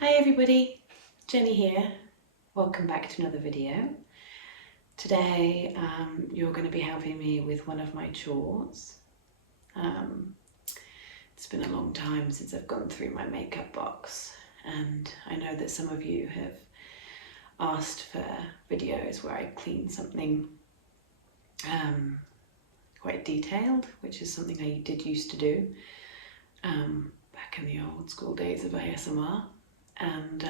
Hi everybody, Jenny here. Welcome back to another video. Today you're going to be helping me with one of my chores. It's been a long time since I've gone through my makeup box, and I know that some of you have asked for videos where I clean something quite detailed, which is something I did used to do back in the old school days of ASMR. And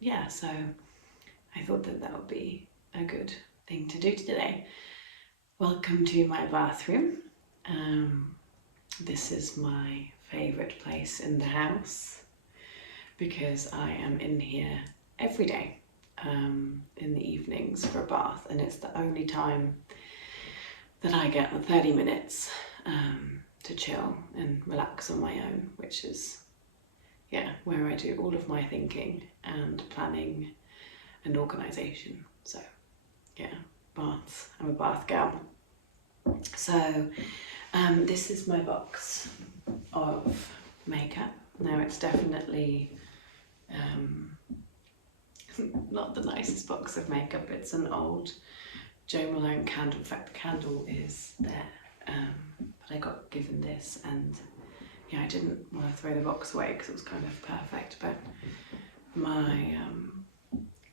yeah, so I thought that that would be a good thing to do today. Welcome to my bathroom. This is my favourite place in the house because I am in here every day in the evenings for a bath, and it's the only time that I get 30 minutes to chill and relax on my own, which is where I do all of my thinking and planning and organisation. So yeah, baths. I'm a bath gal. So this is my box of makeup. Now it's definitely not the nicest box of makeup. It's an old Jo Malone candle. In fact, the candle is there, but I got given this, and yeah, I didn't want to throw the box away because it was kind of perfect, but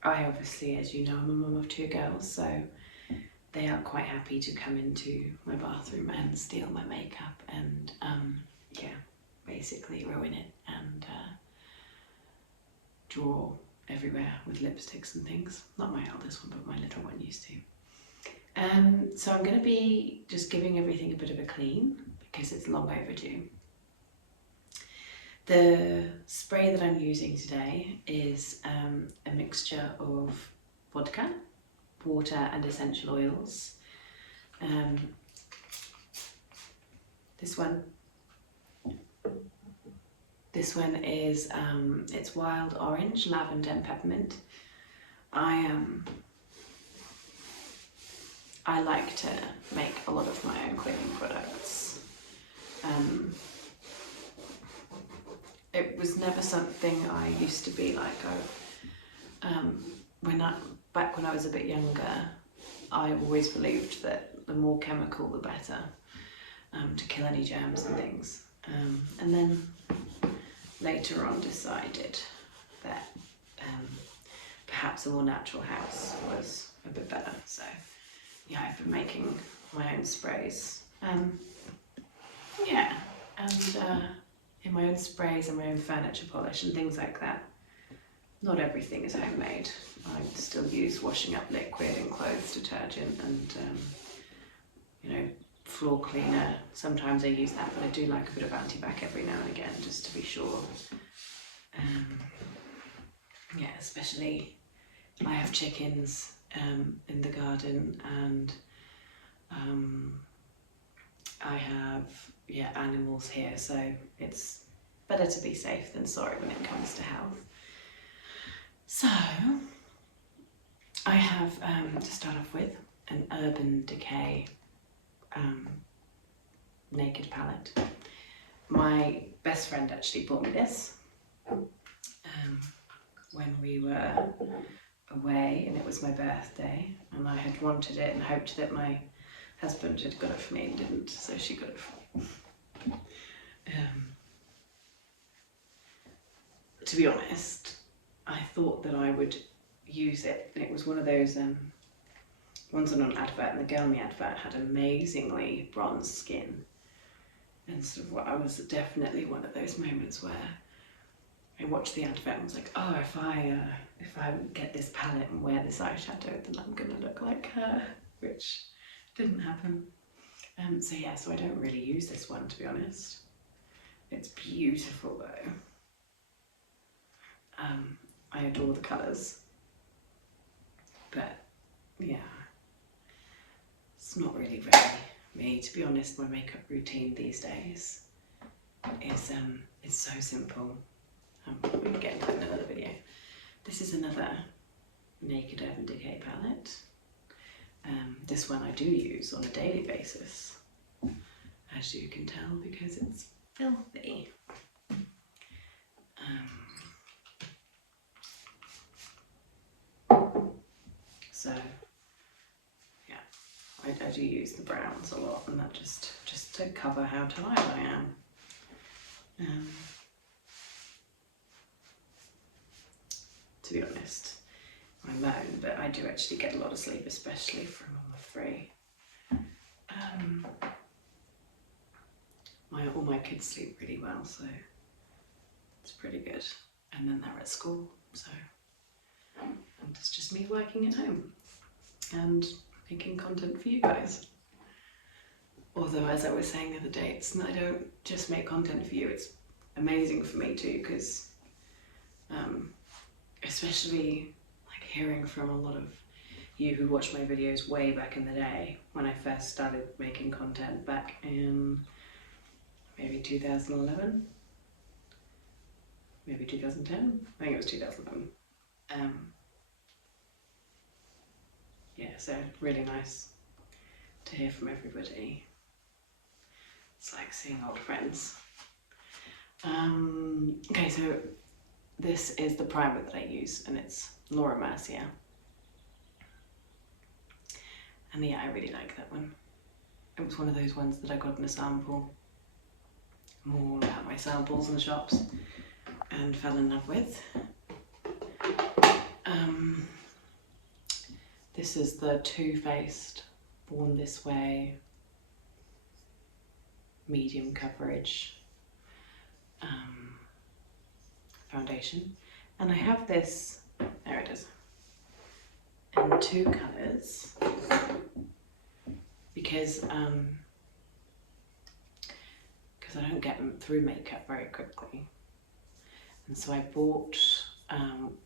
I obviously, as you know, I'm a mum of two girls, so they are quite happy to come into my bathroom and steal my makeup and basically ruin it and draw everywhere with lipsticks and things. Not my eldest one, but my little one used to. So I'm going to be just giving everything a bit of a clean because it's long overdue. The spray that I'm using today is a mixture of vodka, water and essential oils. This one is it's wild orange, lavender and peppermint. I like to make a lot of my own cleaning products. It was never something I used to be like. Back when I was a bit younger, I always believed that the more chemical the better, to kill any germs and things. And then later on decided that perhaps a more natural house was a bit better. So yeah, I've been making my own sprays. In my own sprays and my own furniture polish and things like that. Not everything is homemade. I still use washing up liquid and clothes detergent and floor cleaner. Sometimes I use that, but I do like a bit of antibac every now and again just to be sure. Especially I have chickens in the garden, and I have animals here, so it's better to be safe than sorry when it comes to health. So I have, to start off with, an Urban Decay naked palette. My best friend actually bought me this when we were away, and it was my birthday, and I had wanted it and hoped that my husband had got it for me and didn't, so she got it for me. To be honest, I thought that I would use it, and it was one of those ones on an advert, and the girl in the advert had amazingly bronze skin, and sort of I was definitely one of those moments where I watched the advert and was like, oh, if I get this palette and wear this eyeshadow, then I'm gonna look like her, which didn't happen. So I don't really use this one, to be honest. It's beautiful though. I adore the colours, but yeah, it's not really very me, to be honest. My makeup routine these days is so simple. I'm going to get into it in another video. This is another Naked Urban Decay palette. This one I do use on a daily basis, as you can tell, because it's filthy. So yeah, I do use the browns a lot, and that just to cover how tired I am. To be honest, I moan, but I do actually get a lot of sleep, especially from number 3. All my kids sleep really well, so it's pretty good. And then they're at school, so and it's just me working at home and making content for you guys. Although, as I was saying the other day, I don't just make content for you, it's amazing for me too, because especially like hearing from a lot of you who watched my videos way back in the day when I first started making content back in maybe 2011, maybe 2010, I think it was 2011. Yeah, so really nice to hear from everybody. It's like seeing old friends. Okay, so this is the primer that I use, and it's Laura Mercier. And yeah, I really like that one. It was one of those ones that I got in a sample. I'm all about my samples and shops, and fell in love with. This is the Too Faced Born This Way medium coverage foundation, and I have this, there it is, in 2 colours because I don't get through makeup very quickly, and so I bought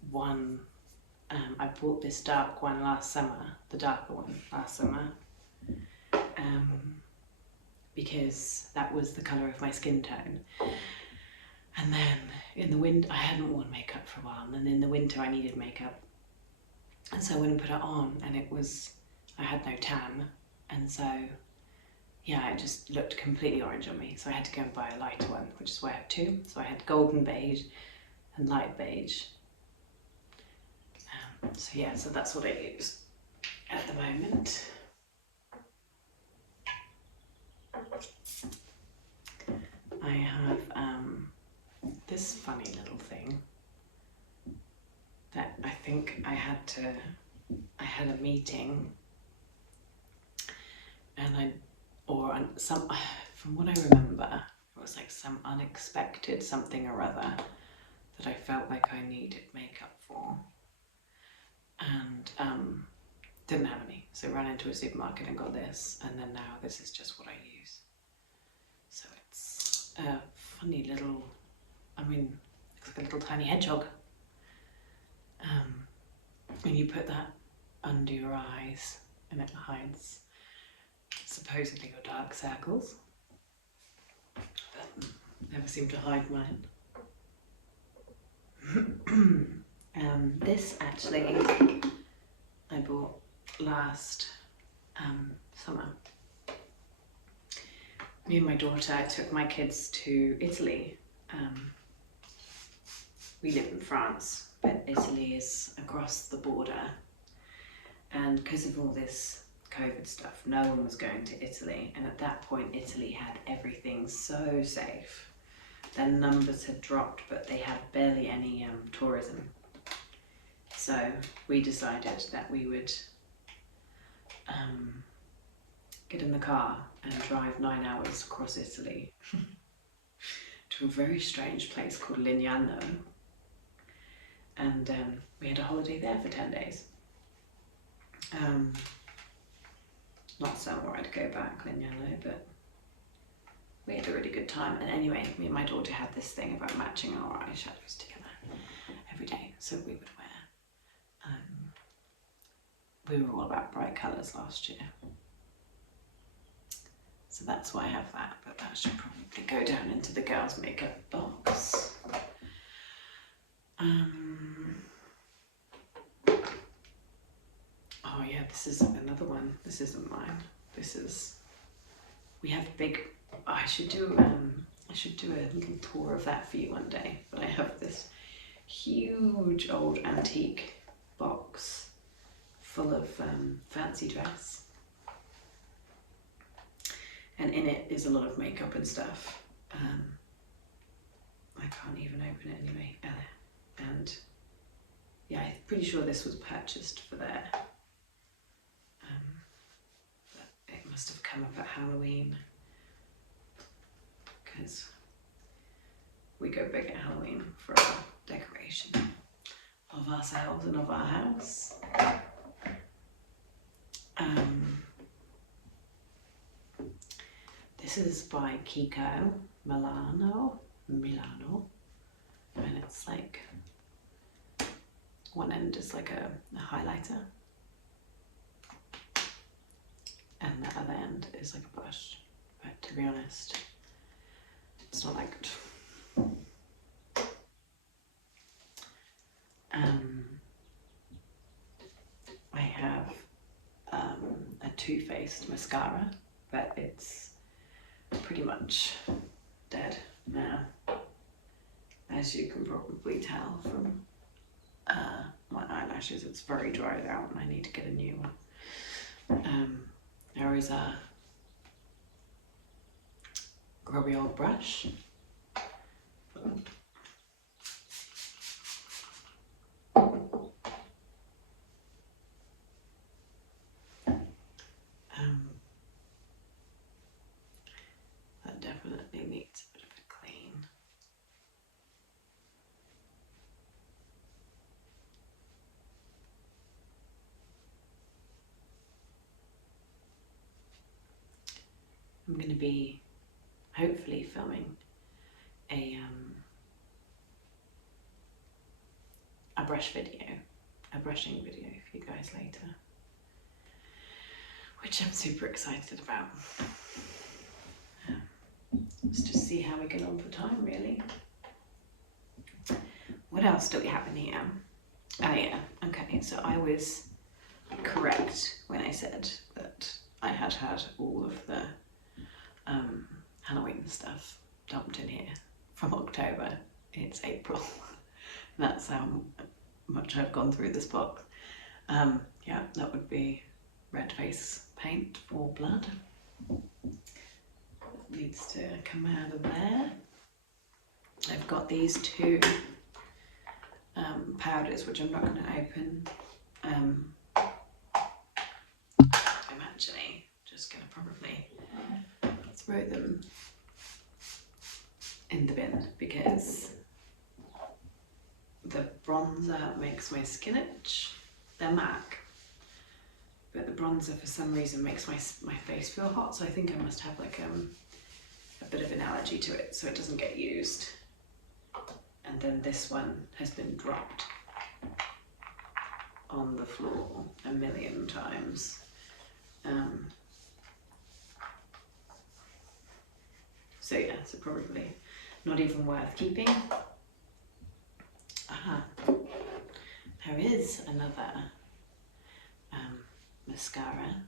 one. I bought this dark one last summer, the darker one last summer, because that was the colour of my skin tone. And then in the winter, I hadn't worn makeup for a while, and then in the winter I needed makeup. And so I went and put it on, and I had no tan, and so yeah, it just looked completely orange on me. So I had to go and buy a lighter one, which is why I have 2. So I had golden beige and light beige. So yeah, so that's what I use at the moment. I have this funny little thing that I think I had a meeting, and from what I remember, it was like some unexpected something or other that I felt like I needed makeup for, and didn't have any, so ran into a supermarket and got this, and then now this is just what I use. So it's a funny little, looks like a little tiny hedgehog, and you put that under your eyes and it hides supposedly your dark circles, but never seem to hide mine. This actually I bought last summer. Me and my daughter took my kids to Italy. We live in France, but Italy is across the border, and because of all this COVID stuff, no one was going to Italy, and at that point Italy had everything so safe. Their numbers had dropped, but they had barely any tourism. So we decided that we would get in the car and drive 9 hours across Italy to a very strange place called Lignano, and we had a holiday there for 10 days. Not somewhere I'd go back, Lignano, but we had a really good time. And anyway, me and my daughter had this thing about matching our eyeshadows together every day, so we would wear. We were all about bright colours last year, so that's why I have that, but that should probably go down into the girls' makeup box. Oh yeah, this is another one. This isn't mine. We have big, I should do a little tour of that for you one day, but I have this huge old antique box full of fancy dress. And in it is a lot of makeup and stuff. I can't even open it anyway. And yeah, I'm pretty sure this was purchased for there. But it must have come up at Halloween, because we go big at Halloween for our decoration of ourselves and of our house. This is by Kiko Milano, and it's like one end is like a highlighter, and the other end is like a blush. But to be honest, it's not that good. I have a Too Faced mascara, but it's pretty much dead now, as you can probably tell from my eyelashes. It's very dried out and I need to get a new one. There is a grubby old brush. That definitely needs a bit of a clean. I'm going to be hopefully filming a brushing video for you guys later, which I'm super excited about. Let's just see how we get on for time, really. What else do we have in here? Oh yeah, okay, so I was correct when I said that I had all of the Halloween stuff dumped in here from October. It's April. That's how much I've gone through this box. Yeah, that would be red face paint or blood. Needs to come out of there. I've got these two powders, which I'm not going to open. I'm actually just going to probably throw them in the bin, because the bronzer makes my skin itch. They're MAC, but the bronzer for some reason makes my face feel hot, so I think I must have like a bit of an allergy to it, so it doesn't get used. And then this one has been dropped on the floor a million times. So yeah, so probably not even worth keeping. There is another mascara,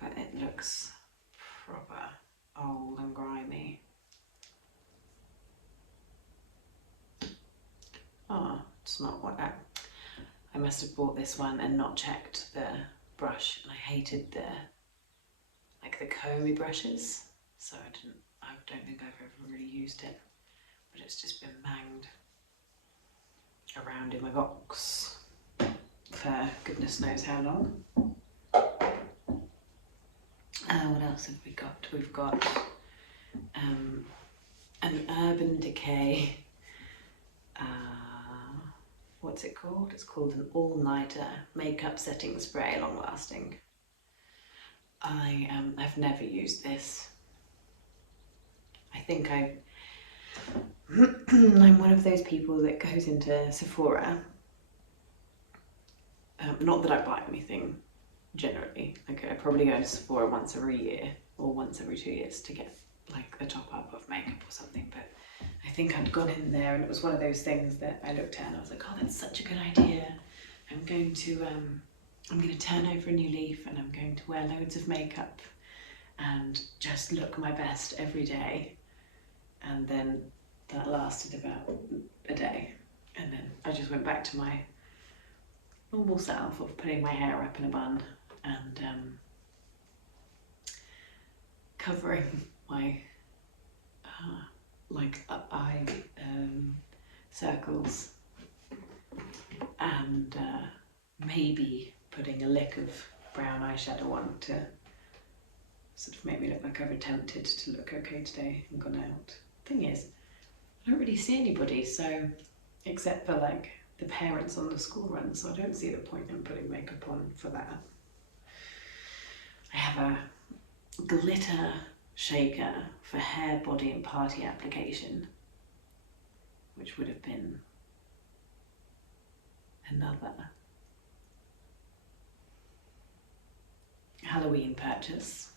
but it looks proper old and grimy. Oh, it's not what I must have bought this one and not checked the brush, and I hated the comby brushes, so I don't think I've ever really used it, but it's just been banged around in my box for goodness knows how long. What else have we got? We've got an Urban Decay, what's it called? It's called an all-nighter makeup setting spray, long lasting. I've never used this. I think I'm one of those people that goes into Sephora. Not that I buy anything generally. Like I probably go to Sephora once every year or once every 2 years to get like a top up of makeup or something. But I think I'd gone in there and it was one of those things that I looked at and I was like, oh, that's such a good idea. I'm going to turn over a new leaf and I'm going to wear loads of makeup and just look my best every day. And then that lasted about a day. And then I just went back to my normal self of putting my hair up in a bun and covering my eye circles, and maybe putting a lick of brown eyeshadow on to sort of make me look like I've attempted to look okay today and gone out. Thing is, I don't really see anybody, so except for like the parents on the school run, so I don't see the point in putting makeup on for that. I have a glitter shaker for hair, body and party application, which would have been another Halloween purchase.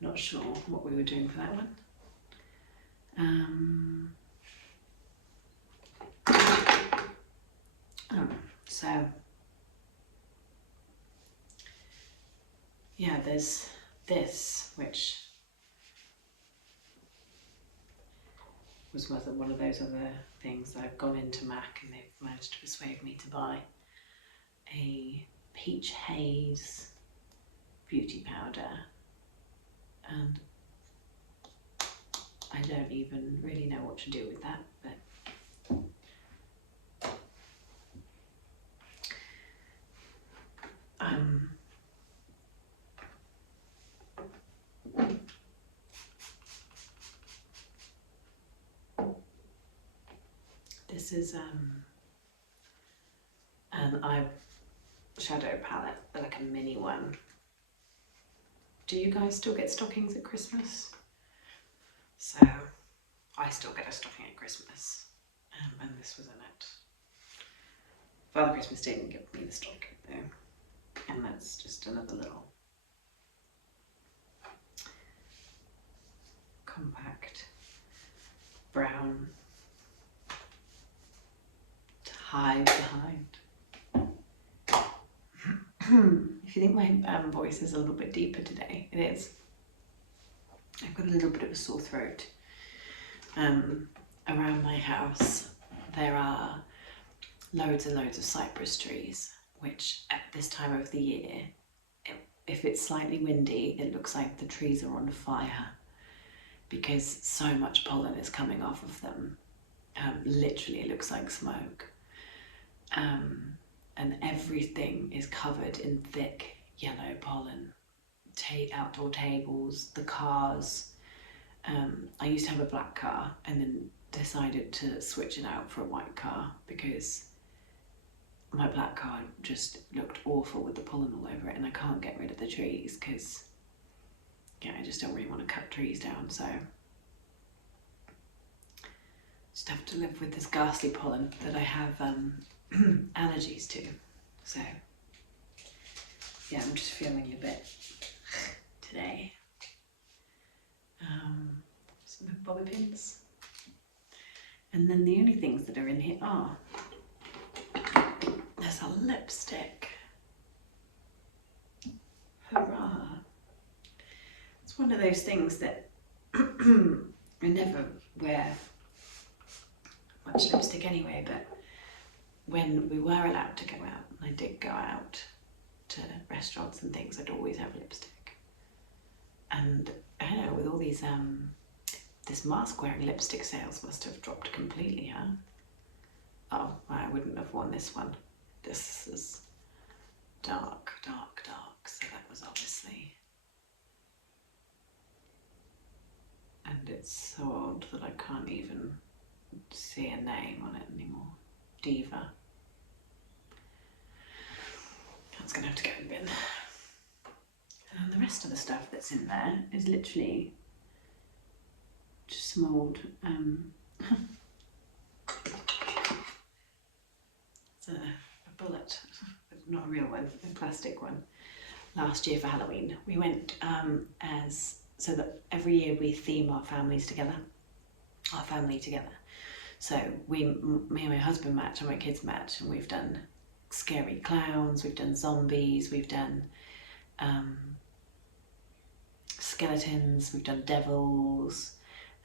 Not sure what we were doing for that one. So yeah, there's this, which was one of those other things that I've gone into MAC and they've managed to persuade me to buy a peach haze beauty powder, and I don't even really know what to do with that, but this is an eyeshadow palette, like a mini one. Do you guys still get stockings at Christmas? So I still get a stocking at Christmas, and this was in it. Father Christmas didn't give me the stocking though, and that's just another little compact brown to hide behind. If you think my voice is a little bit deeper today, it is. I've got a little bit of a sore throat. Around my house there are loads and loads of cypress trees, which at this time of the year, if it's slightly windy, it looks like the trees are on fire because so much pollen is coming off of them. Literally it looks like smoke. And everything is covered in thick yellow pollen. Outdoor tables, the cars. I used to have a black car and then decided to switch it out for a white car because my black car just looked awful with the pollen all over it, and I can't get rid of the trees because I just don't really want to cut trees down, so just have to live with this ghastly pollen that I have allergies to. So yeah, I'm just feeling a bit today. Some bobby pins, and then the only things that are in here are there's a lipstick. Hurrah! It's one of those things that I never wear much lipstick anyway, but when we were allowed to go out, and I did go out to restaurants and things, I'd always have lipstick. And I don't know, with all these this mask wearing lipstick sales must have dropped completely, huh? Oh, I wouldn't have worn this one. This is dark, dark, dark, so that was obviously, and it's so old that I can't even see a name on it anymore. Diva. That's gonna have to go in the bin. And the rest of the stuff that's in there is literally just some old it's a bullet, not a real one, a plastic one. Last year for Halloween we went so that every year we theme our family together. So me and my husband match and my kids match, and we've done scary clowns, we've done zombies, we've done skeletons, we've done devils,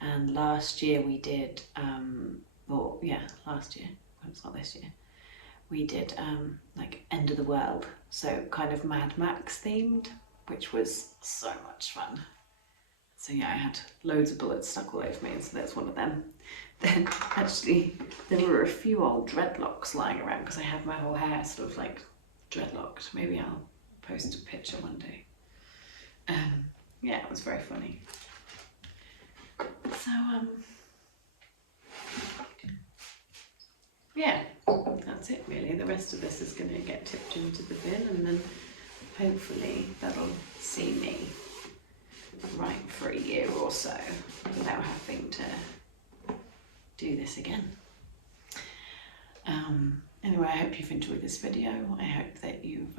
and last year we did last year, well, it's not this year, we did like end of the world, so kind of Mad Max themed, which was so much fun. So yeah, I had loads of bullets stuck all over me, and so that's one of them. Then actually there were a few old dreadlocks lying around because I had my whole hair sort of like dreadlocked. Maybe I'll post a picture one day. Yeah, it was very funny. So yeah, that's it really. The rest of this is going to get tipped into the bin, and then hopefully that'll see me write for a year or so without having to do this again. Anyway, I hope you've enjoyed this video. I hope that you've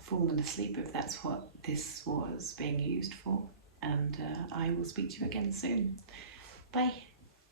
fallen asleep if that's what this was being used for, and I will speak to you again soon. Bye.